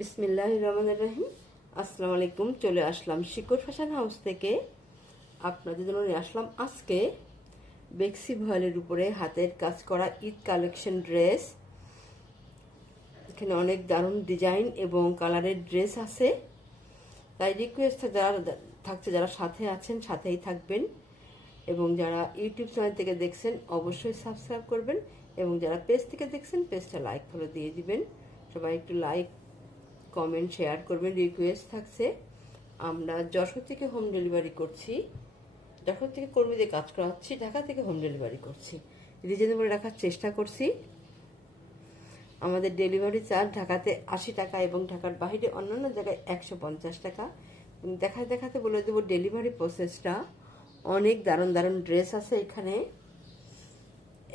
বিসমিল্লাহ রহমান রাহিম। আসসালামু আলাইকুম, চলে আসলাম শিকর ফ্যাশন হাউস থেকে। আপনাদের জন্য নিয়ে আসলাম আজকে বেক্সি ভয়েলের উপরে হাতের কাজ করা ঈদ কালেকশন ড্রেস। এখানে অনেক দারুণ ডিজাইন এবং কালারের ড্রেস আছে। তাই রিকোয়েস্ট যারা থাকছে, যারা সাথে আছেন, সাথেই থাকবেন। এবং যারা ইউটিউব চ্যানেল থেকে দেখছেন, অবশ্যই সাবস্ক্রাইব করবেন। এবং যারা পেজ থেকে দেখছেন পেজটা লাইক ফলো দিয়ে দিবেন। সবাই একটু লাইক কমেন্ট শেয়ার করবেন রিকোয়েস্ট থাকছে। আমরা যশোর থেকে হোম ডেলিভারি করছি। যশোর থেকে কর্মীদের কাজ করাচ্ছি, ঢাকা থেকে হোম ডেলিভারি করছি। রিজনেবল রাখার চেষ্টা করছি। আমাদের ডেলিভারি চার্জ ঢাকাতে আশি টাকা এবং ঢাকার বাইরে অন্যান্য জায়গায় একশো পঞ্চাশ টাকা। দেখাতে দেখাতে বলে দেবো ডেলিভারি প্রসেসটা অনেক দারুণ দারুণ ড্রেস আছে এখানে।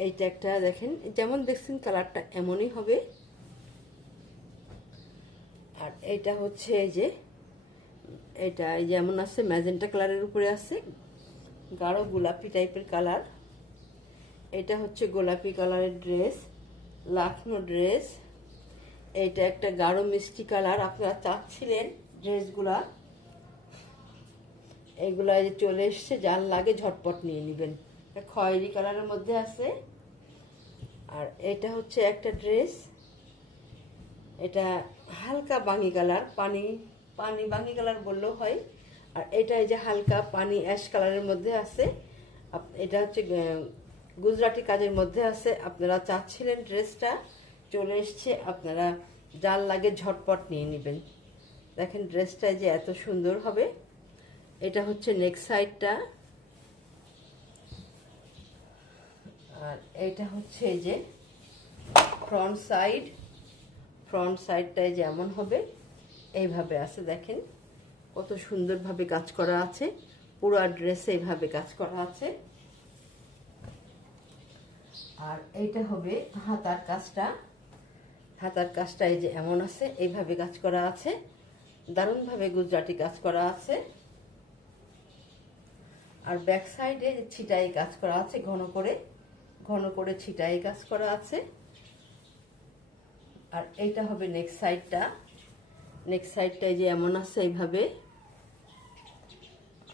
এইটা একটা দেখেন, যেমন দেখছেন কালারটা এমনই হবে। আর এটা হচ্ছে এই যে, এটা এই যেমন আছে, ম্যাজেন্টা কালারের উপরে আছে, গাঢ় গোলাপি টাইপের কালার। এটা হচ্ছে গোলাপি কালারের ড্রেস, লাখনো ড্রেস। এটা একটা গাঢ় মিষ্টি কালার, আপনারা চাচ্ছিলেন ড্রেসগুলা। এগুলা যে চলে এসছে, যার লাগে ঝটপট নিয়ে নেবেন। খয়েরি কালারের মধ্যে আছে। আর এটা হচ্ছে একটা ড্রেস। এটা হালকা বাঙি কালার, পানি পানি বাঙি কালার বললেও হয়। আর এটা এই যে হালকা পানি অ্যাশ কালারের মধ্যে আছে। এটা হচ্ছে গুজরাটি কাজের মধ্যে আছে। আপনারা চাচ্ছিলেন ড্রেসটা, চলে এসছে। আপনারা যার লাগে ঝটপট নিয়ে নেবেন। দেখেন ড্রেসটা যে এত সুন্দর হবে। এটা হচ্ছে নেক্সট সাইডটা। আর এটা হচ্ছে এই যে ফ্রন্ট সাইড। ফ্রন্ট সাইডটায় যেমন হবে, এইভাবে আছে দেখেন। কত সুন্দরভাবে কাজ করা আছে, পুরো ড্রেসে এইভাবে কাজ করা আছে। আর এইটা হবে হাতার কাজটা। হাতার কাজটা এই যে এমন আছে, এইভাবে কাজ করা আছে। দারুণভাবে গুজরাটি কাজ করা আছে। আর ব্যাক সাইডে ছিটাই কাজ করা আছে, ঘন করে। ঘন করে ছিটাই কাজ করা আছে। আর এইটা হবে নেক্সট সাইডটা নেক্সট সাইডটাই যে এমন আছে এইভাবে।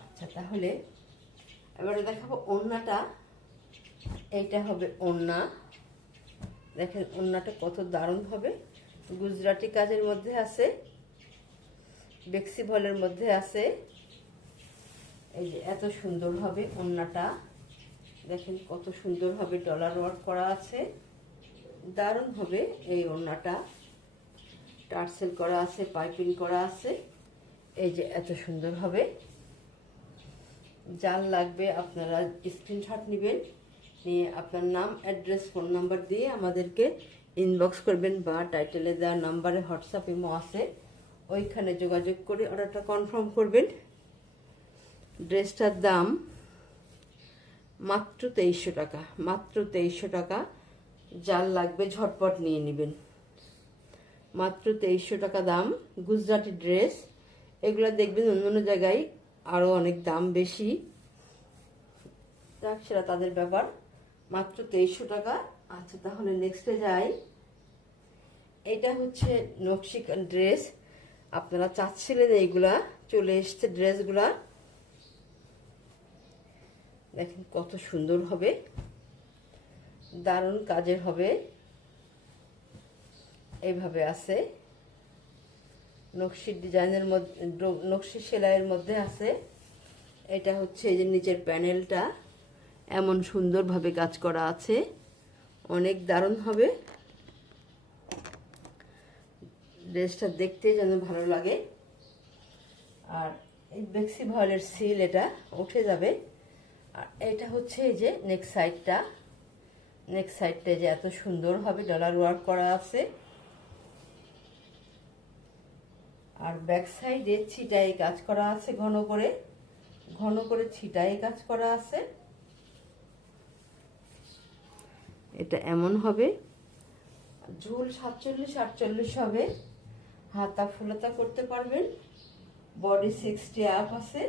আচ্ছা তাহলে এবারে দেখাবো ওড়নাটা। এইটা হবে ওড়না। দেখেন, ওড়নাটা কত দারুণ হবে। গুজরাটি কাজের মধ্যে আছে বেক্সি ভলের মধ্যে আছে। এই যে এত সুন্দর হবে ওড়নাটা। দেখেন কত সুন্দর হবে ডলার ওয়ার্ক করা আছে। দারুণ হবে এই ওড়নাটা টার্সেল করা আছে, পাইপিং করা আছে। এই যে এত সুন্দর হবে যার লাগবে আপনারা স্ক্রিনশট নেবেন, নিয়ে আপনার নাম অ্যাড্রেস ফোন নাম্বার দিয়ে আমাদেরকে ইনবক্স করবেন বা টাইটেলে দেওয়া নাম্বারে হোয়াটসঅ্যাপ ইমো আছে। ওইখানে যোগাযোগ করে অর্ডারটা কনফার্ম করবেন। ড্রেসটার দাম মাত্র তেইশশো টাকা, মাত্র তেইশশো টাকা। যার লাগবে, ঝটপট নিয়ে নেবেন। মাত্র তেইশশো টাকা দাম, গুজরাটি ড্রেস। এগুলো দেখবেন অন্য অন্য জায়গায় আরও অনেক দাম বেশি। যাক, সেটা তাদের ব্যাপার। মাত্র তেইশশো টাকা। আচ্ছা তাহলে নেক্সটে যাই। এটা হচ্ছে নকশি ড্রেস। আপনারা চাচ্ছিলেন এইগুলা, চলে এসছে ড্রেসগুলা। দেখেন কত সুন্দর হবে। দারুণ কাজের হবে। এইভাবে আছে। নকশির ডিজাইনের মধ্যে নকশি সেলাইয়ের মধ্যে আছে। এটা হচ্ছে এই যে নিচের প্যানেলটা। এমন সুন্দরভাবে কাজ করা আছে। অনেক দারুণ হবে। ড্রেসটা দেখতে যেন ভালো লাগে। আর এই বেক্সি ভয়েলের সিল এটা উঠে যাবে। আর এটা হচ্ছে এই যে নেক্সট সাইডটা। নেক্সট সাইডটা যে এত সুন্দর হবে ডলার ওয়ার্ক করা আছে। আর ব্যাক সাইডে ছিটাই কাজ করা আছে ঘন করে। ঘন করে ছিটাই কাজ করা আছে। এটা এমন হবে। ঝুল সাতচল্লিশ, আটচল্লিশ হবে। হাতা ফুলতা করতে পারবেন। বডি সিক্সটি আপ আছে।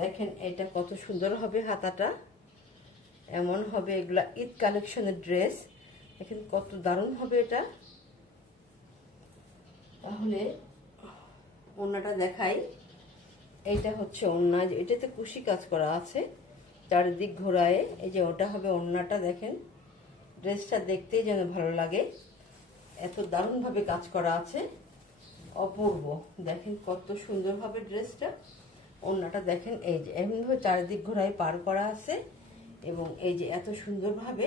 দেখেন এটা কত সুন্দর হবে হাতাটা। এমন হবে এগুলা ঈদ কালেকশনের ড্রেস। দেখেন কত দারুণ হবে এটা। তাহলে ওড়নাটা দেখাই। এইটা হচ্ছে ওড়না যে এটাতে কুশি কাজ করা আছে চারিদিক ঘোরায়। এই যে ওটা হবে ওড়নাটা দেখেন। ড্রেসটা দেখতেই যেন ভালো লাগে। এত দারুণভাবে কাজ করা আছে। অপূর্ব। দেখেন কত সুন্দরভাবে ড্রেসটা। ওড়নাটা দেখেন, এই যে এমনভাবে চারিদিক ঘোরায় পার করা আছে। এবং এই যে এত সুন্দরভাবে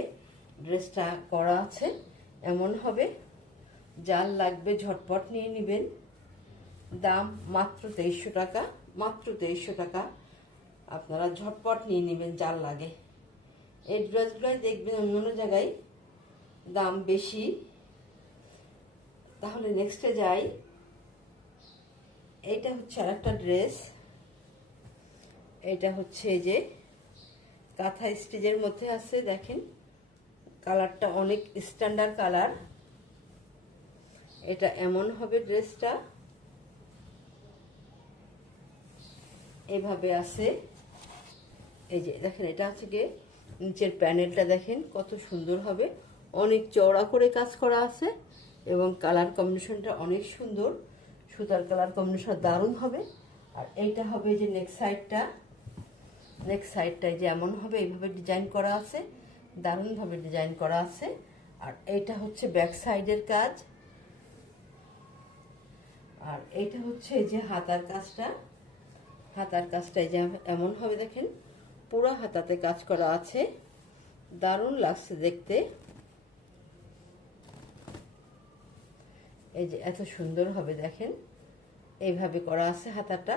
ড্রেসটা করা আছে, এমন হবে, যার লাগবে ঝটপট নিয়ে নেবেন। দাম মাত্র তেইশশো টাকা, মাত্র তেইশশো টাকা। আপনারা ঝটপট নিয়ে নেবেন যার লাগে। এই ড্রেসগুলোই দেখবেন অন্য অন্য জায়গায় দাম বেশি। তাহলে নেক্সটে যাই। এইটা হচ্ছে আর একটা ড্রেস। এটা হচ্ছে যে কাঁথা স্টিচের মধ্যে আছে, দেখেন। কালারটা অনেক স্ট্যান্ডার্ড কালার। এটা এমন হবে ড্রেসটা। এভাবে আছে। এই যে, দেখেন, এটা আছে গিয়ে নিচের প্যানেলটা, দেখেন, কত সুন্দর হবে। অনেক চওড়া করে কাজ করা আছে এবং কালার কম্বিনেশনটা অনেক সুন্দর। সুতার কালার কম্বিনেশন দারুণ হবে। আর এইটা হবে যে নেক্সট সাইডটা নেক্সট সাইডটায় যে এমন হবে, এইভাবে ডিজাইন করা আছে, দারুণভাবে ডিজাইন করা আছে। আর এইটা হচ্ছে ব্যাক সাইডের কাজ। আর এইটা হচ্ছে এই যে হাতার কাজটা। হাতার কাজটা এই যে এমন হবে, দেখেন। পুরো হাতাতে কাজ করা আছে। দারুণ লাগছে দেখতে। এই যে এত সুন্দর হবে, দেখেন। এইভাবে করা আছে হাতাটা।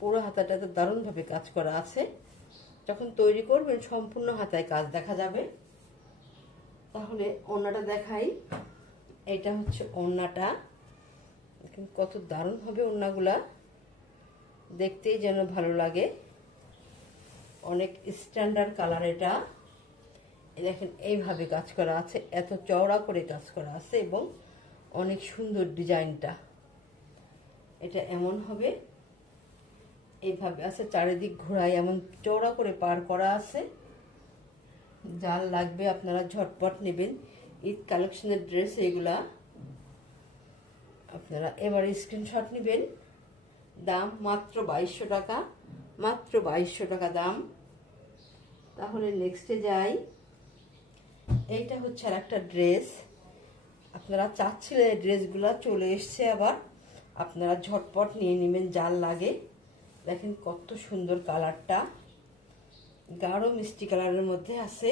পুরো হাতাটাতে দারুণভাবে কাজ করা আছে। যখন তৈরি করবেন, সম্পূর্ণ হাতায় কাজ দেখা যাবে। তাহলে ওড়নাটা দেখাই। এটা হচ্ছে দেখেন কত দারুণ হবে ওড়নাগুলা। দেখতেই যেন ভালো লাগে। অনেক স্ট্যান্ডার্ড কালার এটা। দেখেন, এইভাবে কাজ করা আছে। এত চওড়া করে কাজ করা আছে এবং অনেক সুন্দর ডিজাইনটা। এটা এমন হবে। এইভাবে আছে, চারিদিক ঘোরায় এমন চওড়া করে পার করা আছে। যার লাগবে আপনারা ঝটপট নেবেন। ঈদ কালেকশনের ড্রেস এগুলা আপনারা এবার স্ক্রিনশট নেবেন। দাম মাত্র বাইশশো টাকা, মাত্র বাইশশো টাকা দাম। তাহলে নেক্সটে যাই। এইটা হচ্ছে আর একটা ড্রেস। আপনারা চাচ্ছিলেন এই ড্রেসগুলো চলে এসছে আবার। আপনারা ঝটপট নিয়ে নেবেন যার লাগে। দেখেন কত সুন্দর কালারটা। গাঢ় মিষ্টি কালারের মধ্যে আছে।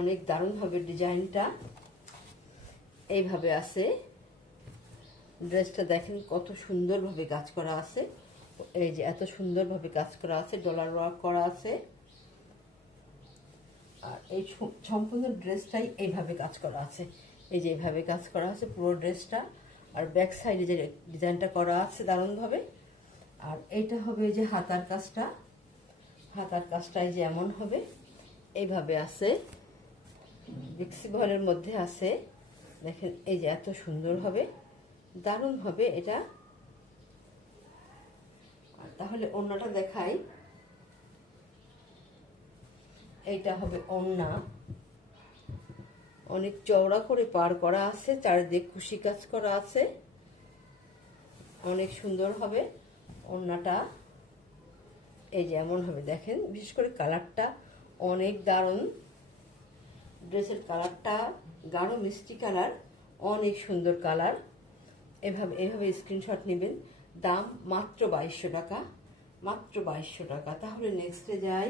অনেক দারুণ হবে ডিজাইনটা এইভাবে আছে। ড্রেসটা দেখেন কত সুন্দরভাবে কাজ করা আছে। এই যে এত সুন্দরভাবে কাজ করা আছে, ডলার ওয়ার্ক করা আছে। আর এই সম্পূর্ণ ড্রেসটাই এইভাবে কাজ করা আছে। এই যে এইভাবে কাজ করা আছে পুরো ড্রেসটা। আর ব্যাক সাইডে যে ডিজাইনটা করা আছে দারুণভাবে, আর এইটা হবে যে হাতার কাজটা, হাতার কাজটাই যে এমন হবে, এইভাবে আছে বিক্সি বলের মধ্যে আছে, দেখেন এই যে এত সুন্দর হবে দারুণ হবে এটা। আর তাহলে অন্যটা দেখাই, এইটা হবে অন্না। অনেক চওড়া করে পার করা আছে, চারিদিক খুশি কাজ করা আছে। অনেক সুন্দর হবে ওড়নাটা। এই যে এমন হবে, দেখেন, বিশেষ করে কালারটা অনেক দারুণ। ড্রেসের কালারটা গাঢ় মিষ্টি কালার, অনেক সুন্দর কালার। এভাবে এভাবে স্ক্রিনশট নেবেন। দাম মাত্র বাইশশো টাকা, মাত্র বাইশশো টাকা। তাহলে নেক্সটে যাই।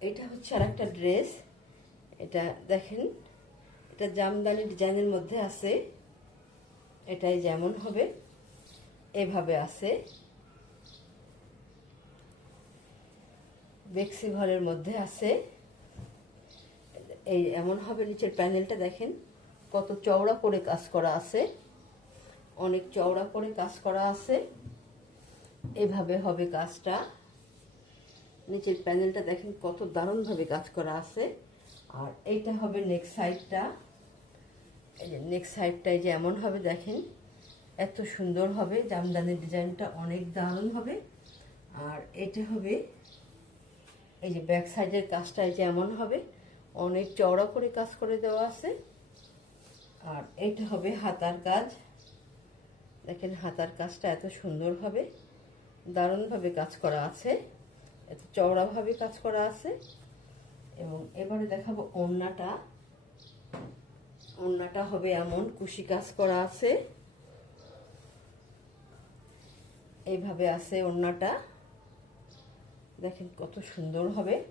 এটা হচ্ছে আর একটা ড্রেস। এটা দেখেন, এটা জামদানি ডিজাইনের মধ্যে আছে। এটাই যেমন হবে, এভাবে আছে। বেক্সি ঘরের মধ্যে আছে। এই এমন হবে নিচের প্যানেলটা দেখেন, কত চওড়া করে কাজ করা আছে। অনেক চওড়া করে কাজ করা আছে। এভাবে হবে কাজটা। নিচের প্যানেলটা দেখেন কত দারুণভাবে কাজ করা আছে। আর এইটা হবে নেক্সট সাইডটা এই যে নেক্সট সাইডটাই যে এমন হবে, দেখেন, এত সুন্দর হবে, জামদানির ডিজাইনটা অনেক দারুণ হবে আর এটা হবে, এই যে ব্যাক সাইডের কাজটা এই যে এমন হবে, অনেক চওড়া করে কাজ করে দেওয়া আছে। আর এটা হবে হাতার কাজ। দেখেন হাতার কাজটা এত সুন্দরভাবে দারুণভাবে কাজ করা আছে। এত চওড়াভাবে কাজ করা আছে। এবং এবারে দেখাবো ওড়নাটা। ওড়নাটা হবে এমন, কুশি কাজ করা আছে। এইভাবে আছে ওড়নাটা। দেখেন কত সুন্দর হবে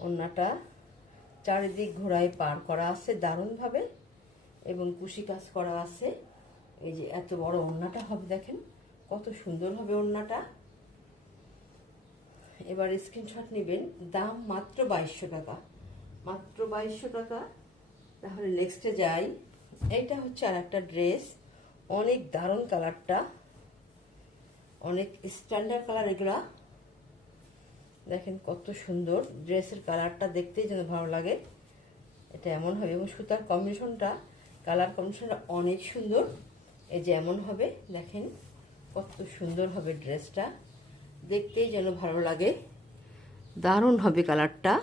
ওড়নাটা। চারিদিক ঘোড়ায় পার করা আছে দারুণভাবে। এবং কুশি কাজ করা আছে। এই যে এত বড় ওড়নাটা হবে, দেখেন কত সুন্দর হবে ওড়নাটা। এবার স্ক্রিনশট নেবেন। দাম মাত্র বাইশশো টাকা। মাত্র বাইশশো টাকা। তাহলে নেক্সটে যাই। এটা হচ্ছে আর একটা ড্রেস অনেক দারুণ কালারটা অনেক স্ট্যান্ডার্ড কালার এগুলা। দেখেন কত সুন্দর। ড্রেসের কালারটা দেখতেই যেন ভালো লাগে। এটা এমন হবে এবং সুতার কম্বিনেশনটা কালার কম্বিনেশনটা অনেক সুন্দর। এই যে এমন হবে, দেখেন কত সুন্দর হবে ড্রেসটা দেখতেই যেন ভালো লাগে। দারুণ হবে কালারটা।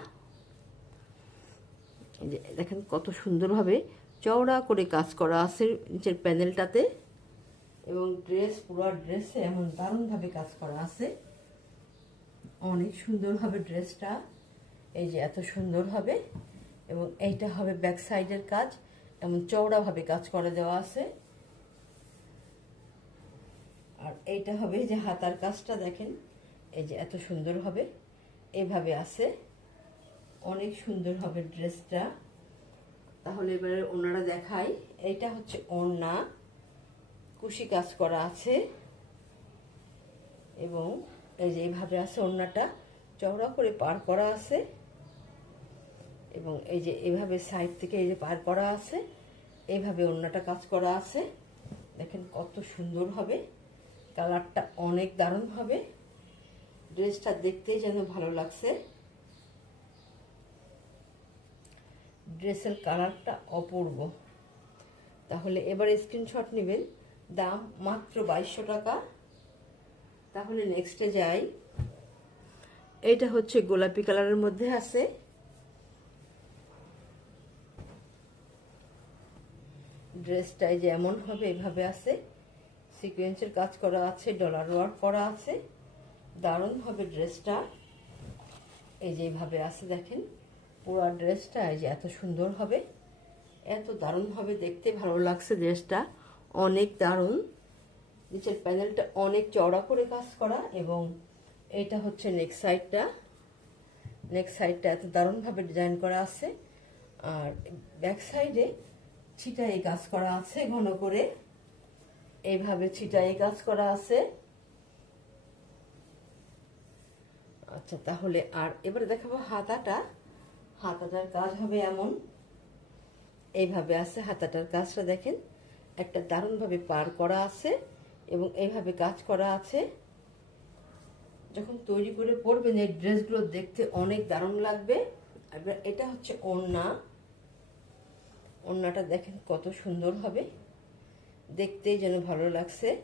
দেখেন কত সুন্দরভাবে চওড়া করে কাজ করা আছে নিচের প্যানেলটাতে। এবং ড্রেস, পুরো ড্রেসে এমন দারুণভাবে কাজ করা আছে। অনেক সুন্দরভাবে ড্রেসটা। এই যে এত সুন্দর হবে। এবং এইটা হবে ব্যাক সাইডের কাজ। এমন চওড়াভাবে কাজ করে দেওয়া আছে। আর এইটা হবে যে হাতার কাজটা দেখেন। এই যে এত সুন্দর হবে, এভাবে আছে। অনেক সুন্দর হবে ড্রেসটা। তাহলে এবারে ওনারা দেখাই। এইটা হচ্ছে ওড়না। কুশি কাজ করা আছে। এবং এই যে এইভাবে আছে ওড়নাটা। চওড়া করে পার করা আছে। এবং এই যে এভাবে সাইড থেকে এই যে পার করা আছে এইভাবে ওড়নাটা কাজ করা আছে। দেখেন কত সুন্দর হবে। কালারটা অনেক দারুণ হবে। ড্রেসটা দেখতেই যেন ভালো লাগছে। ড্রেসের কালারটা অপূর্ব। তাহলে এবার স্ক্রিনশট নেবেন। দাম মাত্র বাইশশো টাকা। তাহলে নেক্সটে যাই। এটা হচ্ছে গোলাপি কালারের মধ্যে আছে। ড্রেসটাই যেমন হবে এভাবে আছে। সিকোয়েন্সের কাজ করা আছে ডলার ওয়ার্ক করা আছে। দারুণ হবে ড্রেসটা এই যে এইভাবে আছে দেখেন, পুরো ড্রেসটা এই যে এত সুন্দর হবে, এত দারুণ হবে দেখতে ভালো লাগছে ড্রেসটা, অনেক দারুণ। নিচের প্যানেলটা অনেক চওড়া করে কাজ করা এবং এটা হচ্ছে নেক সাইডটা নেক সাইডটা এত দারুণভাবে ডিজাইন করা আছে। আর ব্যাক সাইডে ছিটাই কাজ করা আছে ঘন করে। এইভাবে ছিটাই কাজ করা আছে। আচ্ছা তাহলে আর এবারে দেখাবো হাতাটা। হাতাটার কাজ হবে এমন। এইভাবে আছে হাতাটার কাজটা দেখেন। একটা দারুণভাবে পার করা আছে এবং এইভাবে কাজ করা আছে। যখন তৈরি করে পরবেন, এই ড্রেসগুলো দেখতে অনেক দারুণ লাগবে। এবার এটা হচ্ছে ওড়না। ওড়নাটা দেখেন কত সুন্দর হবে। দেখতেই যেন ভালো লাগছে।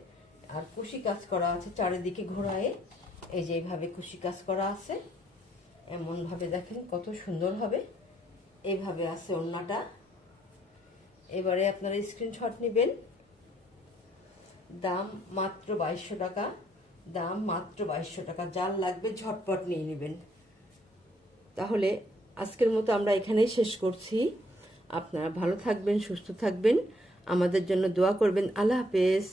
আর কুশি কাজ করা আছে চারিদিকে ঘোরায়। এই যে এইভাবে কুশি কাজ করা আছে এমনভাবে দেখেন কত সুন্দর হবে। এইভাবে আছে ওড়নাটা। এবারে আপনারা স্ক্রিনশট নেবেন। দাম মাত্র বাইশশো টাকা। দাম মাত্র বাইশশো টাকা। যার লাগবে ঝটপট নিয়ে নেবেন। তাহলে আজকের মতো আমরা এখানেই শেষ করছি। আপনারা ভালো থাকবেন, সুস্থ থাকবেন। আমাদের জন্য দোয়া করবেন। আল্লাহ হাফেজ।